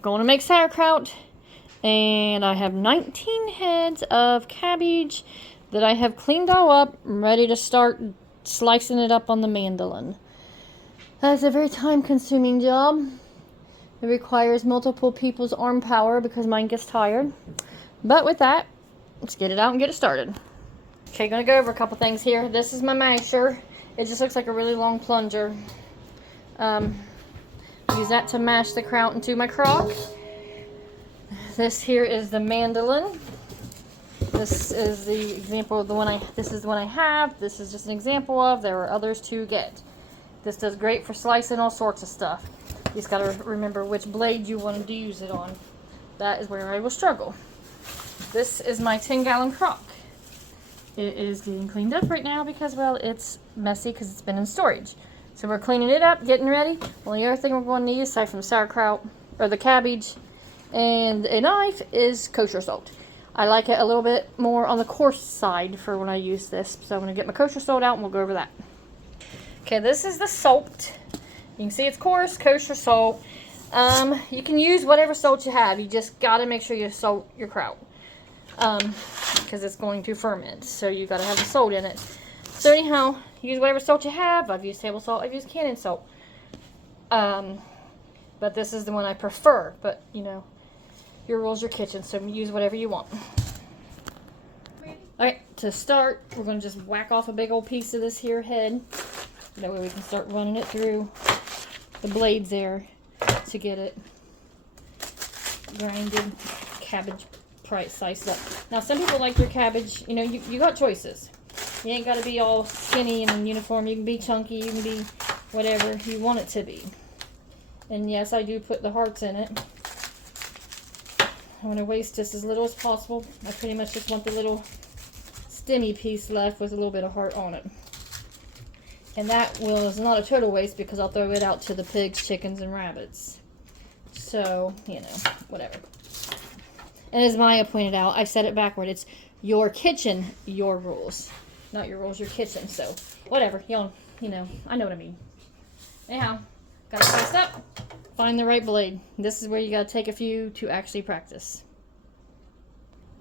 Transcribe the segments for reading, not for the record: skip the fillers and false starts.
going to make sauerkraut, and I have 19 heads of cabbage that I have cleaned all up, ready to start slicing it up on the mandolin. That's a very time-consuming job. It requires multiple people's arm power because mine gets tired. But with that, let's get it out and get it started. Okay, gonna go over a couple things here. This is my masher. It just looks like a really long plunger. Use that to mash the kraut into my crock. This here is the mandolin. This is the example of the one this is the one I have. This is just an example of. There are others to get. This does great for slicing all sorts of stuff. You just gotta remember which blade you want to use it on. That is where I will struggle. This is my 10-gallon crock. It is getting cleaned up right now because, well, it's messy because it's been in storage. So we're cleaning it up, getting ready. Well, the other thing we're going to need, aside from sauerkraut, or the cabbage, and a knife, is kosher salt. I like it a little bit more on the coarse side for when I use this. So I'm going to get my kosher salt out and we'll go over that. Okay, this is the salt. You can see it's coarse, kosher salt. You can use whatever salt you have. You just got to make sure you salt your kraut. Because it's going to ferment, so you got to have the salt in it. So anyhow, use whatever salt you have. I've used table salt, I've used cannon salt. But this is the one I prefer. But you know, your rules, your kitchen, so use whatever you want. Alright, to start, we're going to just whack off a big old piece of this here head. That way we can start running it through the blades there to get it grinded cabbage sliced up. Now some people like their cabbage, you know, you got choices. You ain't got to be all skinny and uniform. You can be chunky, you can be whatever you want it to be. And yes, I do put the hearts in it. I want to waste just as little as possible. I pretty much just want the little stemmy piece left with a little bit of heart on it. And that is not a total waste because I'll throw it out to the pigs, chickens, and rabbits. So, you know, whatever. And as Maya pointed out, I said it backward. It's your kitchen, your rules. Not your rules, your kitchen. So, whatever. Y'all, you know, I know what I mean. Anyhow, gotta slice up. Find the right blade. This is where you gotta take a few to actually practice.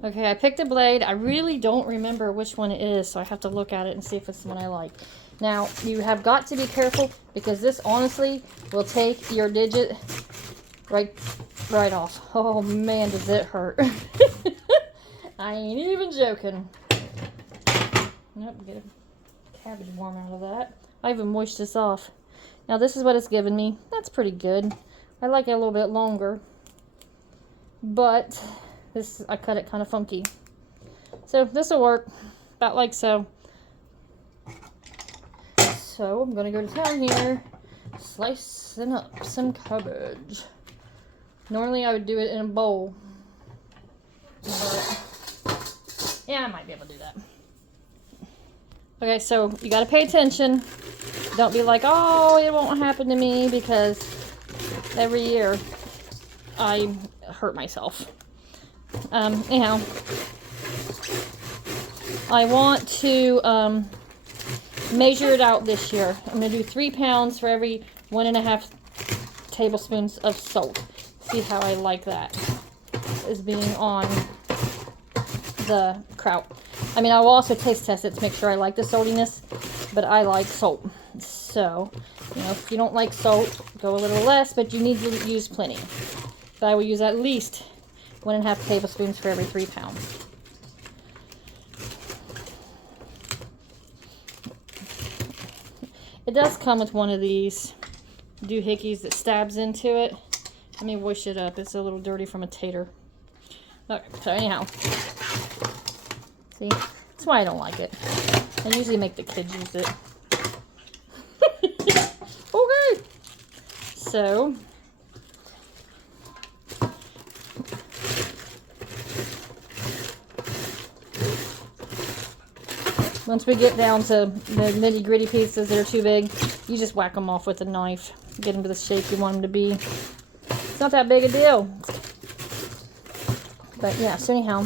Okay, I picked a blade. I really don't remember which one it is, so I have to look at it and see if it's the one I like. Now, you have got to be careful because this honestly will take your digit right off. Oh man, does it hurt. I ain't even joking. Nope, get a cabbage worm out of that. I even moist this off. Now this is what it's given me. That's pretty good. I like it a little bit longer. But this, I cut it kind of funky. So this will work about like so. So I'm gonna go to town here, slicing up some cabbage. Normally I would do it in a bowl, but yeah, I might be able to do that. Okay, so you got to pay attention. Don't be like, oh, it won't happen to me, because every year I hurt myself. Anyhow, I want to measure it out this year. I'm going to do 3 pounds for every 1.5 tablespoons of salt. See how I like that as being on the kraut. I mean, I will also taste test it to make sure I like the saltiness, but I like salt. So, you know, if you don't like salt, go a little less, but you need to use plenty. But I will use at least 1.5 tablespoons for every 3 pounds. It does come with one of these doohickeys that stabs into it. Let me wash it up. It's a little dirty from a tater. Okay, so anyhow. See? That's why I don't like it. I usually make the kids use it. Okay. So. Once we get down to the nitty gritty pieces that are too big, you just whack them off with a knife. Get them to the shape you want them to be. It's not that big a deal. But yeah, so anyhow,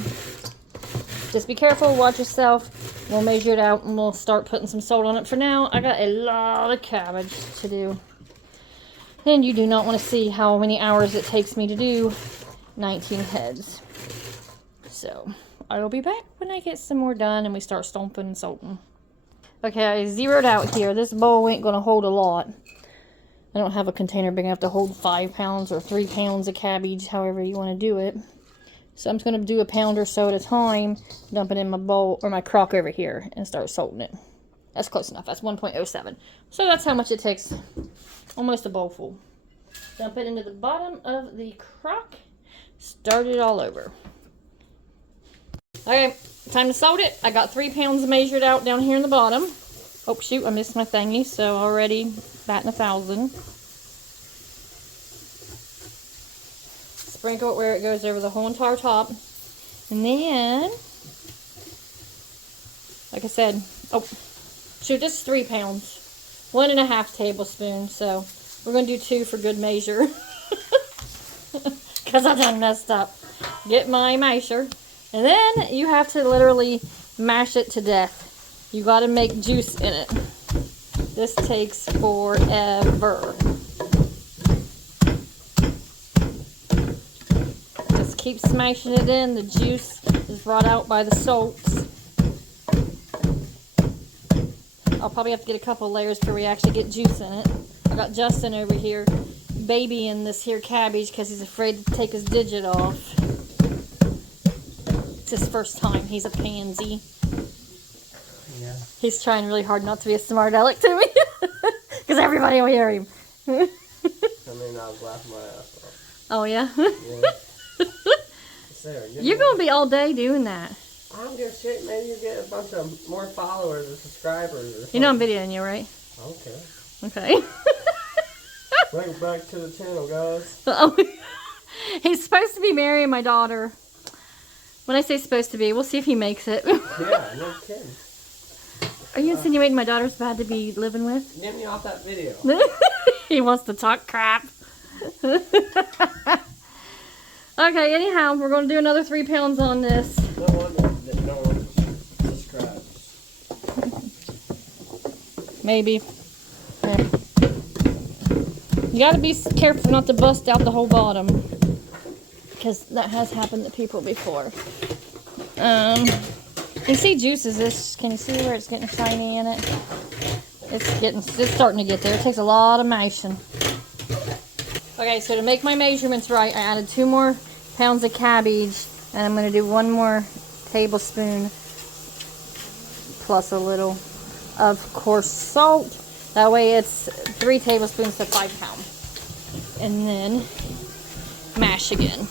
just be careful, watch yourself. We'll measure it out and we'll start putting some salt on it. For now, I got a lot of cabbage to do. And you do not want to see how many hours it takes me to do 19 heads. So, I will be back when I get some more done and we start stomping and salting. Okay, I zeroed out here. This bowl ain't going to hold a lot. I don't have a container big enough to hold 5 pounds or 3 pounds of cabbage, however you want to do it. So I'm just going to do a pound or so at a time, dump it in my bowl or my crock over here and start salting it. That's close enough. That's 1.07. So that's how much it takes. Almost a bowl full. Dump it into the bottom of the crock. Start it all over. Okay, time to salt it. I got 3 pounds measured out down here in the bottom. Oh shoot, I missed my thingy, so already batting 1,000. Sprinkle it where it goes over the whole entire top. And then, like I said, oh shoot, this is 3 pounds. 1.5 tablespoons, so we're going to do 2 for good measure. Because I done messed up. Get my masher. And then you have to literally mash it to death. You got to make juice in it. This takes forever. Just keep smashing it in. The juice is brought out by the salts. I'll probably have to get a couple layers before we actually get juice in it. I got Justin over here babying this here cabbage because he's afraid to take his digit off. It's his first time. He's a pansy. Yeah. He's trying really hard not to be a smart aleck to me. Because everybody will hear him. I mean, I'll laugh my ass off. Oh, yeah? Yeah. Sarah, you're going to be all day doing that. I don't give a shit. Maybe you get a bunch of more followers or subscribers or something. You know I'm videoing you, right? Okay. Okay. Bring it back to the channel, guys. Oh, he's supposed to be marrying my daughter. When I say supposed to be, we'll see if he makes it. Yeah, no kidding. Are you insinuating my daughter's bad to be living with? Get me off that video. He wants to talk crap. Okay, anyhow, we're going to do another 3 pounds on this. No wonder that no one subscribes. Maybe. Yeah. You got to be careful not to bust out the whole bottom. Because that has happened to people before. You see juices. This, can you see where it's getting shiny in it? It's starting to get there. It takes a lot of mashing. Okay, so to make my measurements right, I added 2 more pounds of cabbage, and I'm going to do 1 more tablespoon plus a little of coarse salt. That way it's 3 tablespoons to 5 pounds. And then mash again.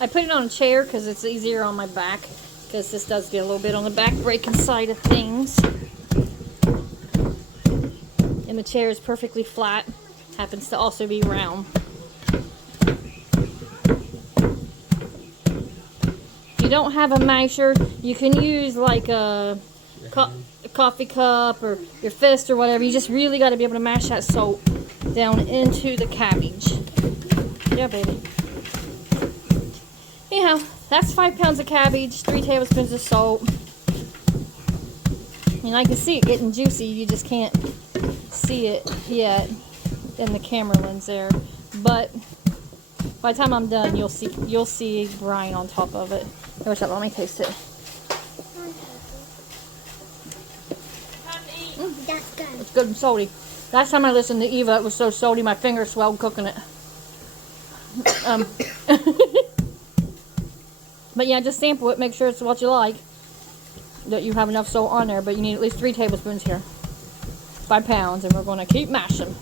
I put it on a chair because it's easier on my back, because this does get a little bit on the back breaking side of things. And the chair is perfectly flat, happens to also be round. If you don't have a masher, you can use like a coffee cup or your fist or whatever. You just really got to be able to mash that salt down into the cabbage. Yeah, baby. Anyhow, that's 5 pounds of cabbage, 3 tablespoons of salt. And I can see it getting juicy. You just can't see it yet in the camera lens there. But by the time I'm done, you'll see brine on top of it. Watch out, let me taste it. That's good. It's good and salty. Last time I listened to Eva, it was so salty my fingers swelled cooking it. But yeah, just sample it. Make sure it's what you like. That you have enough salt on there. But you need at least 3 tablespoons here. 5 pounds. And we're going to keep mashing.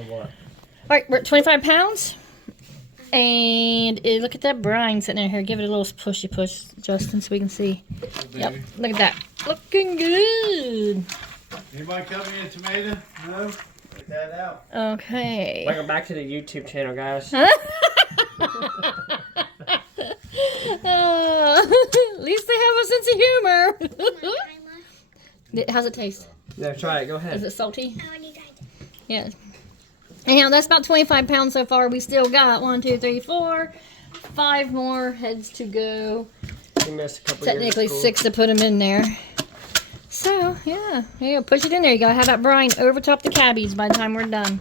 Alright, we're at 25 pounds. And look at that brine sitting in here. Give it a little pushy push, Justin, so we can see. Yep, look at that. Looking good. Anybody cut me a tomato? No? Get that out. Okay. Welcome back to the YouTube channel, guys. At least they have a sense of humor. How's it taste? Yeah, try it. Go ahead. Is it salty? I already tried it. Yeah. Anyhow, that's about 25 pounds so far. We still got 1, 2, 3, 4, 5 more heads to go. You missed a couple Technically years of school. 6 to put them in there. So, yeah. There you go. Push it in there. You gotta have that brine over top the cabbage by the time we're done.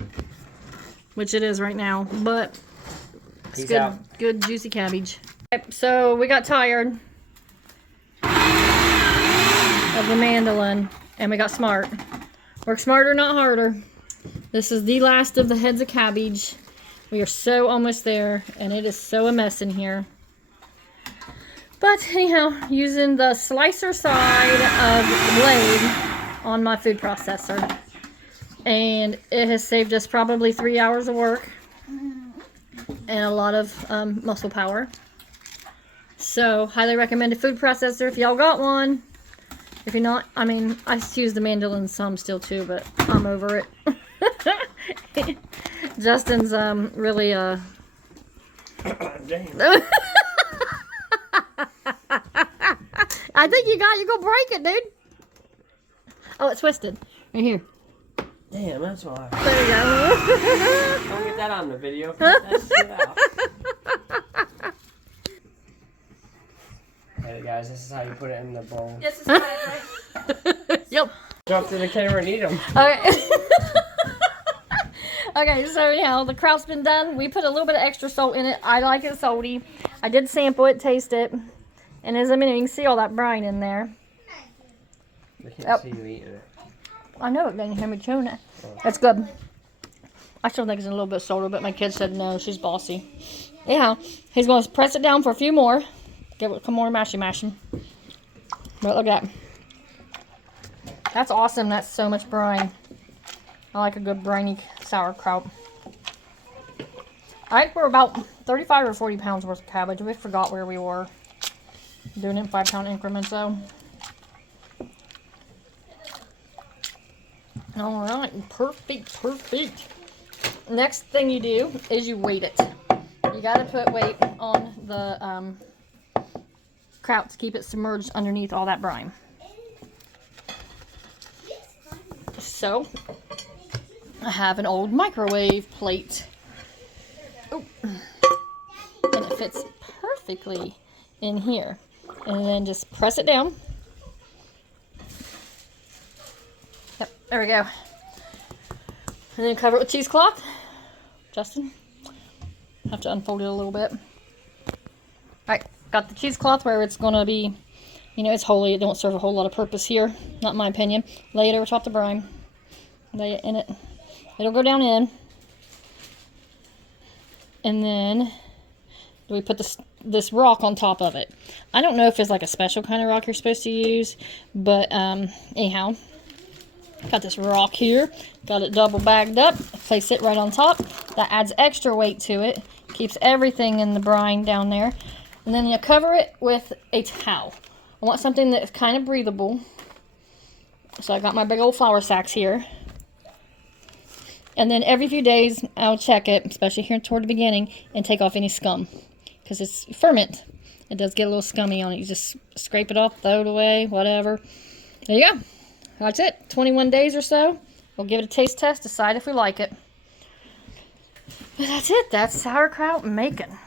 Which it is right now. But it's Peace good, out. good juicy cabbage. So we got tired of the mandolin and we got smart. Work smarter, not harder. This is the last of the heads of cabbage. We are so almost there and it is so a mess in here. But anyhow, using the slicer side of the blade on my food processor. And it has saved us probably 3 hours of work and a lot of muscle power. So, highly recommended food processor if y'all got one. If you're not, I mean, I use the mandolin some still too, but I'm over it. Justin's really Damn. I think you're gonna break it, dude. Oh, it's twisted. Right here. Damn, that's why. There we go. Don't get that on the video. Cut that shit out. Hey guys, this is how you put it in the bowl. This is right? Yep. Go up to the camera and eat them. Okay. Okay, so anyhow, the kraut's been done. We put a little bit of extra salt in it. I like it salty. I did sample it, taste it. And as a minute, you can see all that brine in there. They can't Yep. see you eating it. I know it, they can hear me chewing it. That's good. I still think it's a little bit salty, but my kid said no, she's bossy. Anyhow, he's going to press it down for a few more. Give it some more mashing. But look at that. That's awesome. That's so much brine. I like a good briny sauerkraut. I think we're about 35 or 40 pounds worth of cabbage. We forgot where we were. Doing it in 5-pound increments though. Alright, perfect. Next thing you do is you weight it. You gotta put weight on the kraut to keep it submerged underneath all that brine. So, I have an old microwave plate. Oh. And it fits perfectly in here. And then just press it down. Yep, there we go. And then cover it with cheesecloth. Justin, have to unfold it a little bit. Alright, got the cheesecloth where it's going to be, you know, it's holy. It don't serve a whole lot of purpose here. Not in my opinion. Lay it over top the brine. Lay it in it. It'll go down in. And then we put this rock on top of it. I don't know if it's like a special kind of rock you're supposed to use, but anyhow, got this rock here. Got it double bagged up. Place it right on top. That adds extra weight to it. Keeps everything in the brine down there. And then you cover it with a towel. I want something that's kind of breathable. So I got my big old flour sacks here. And then every few days, I'll check it, especially here toward the beginning, and take off any scum. Because it's ferment. It does get a little scummy on it. You just scrape it off, throw it away, whatever. There you go. That's it. 21 days or so. We'll give it a taste test, decide if we like it. But that's it. That's sauerkraut making.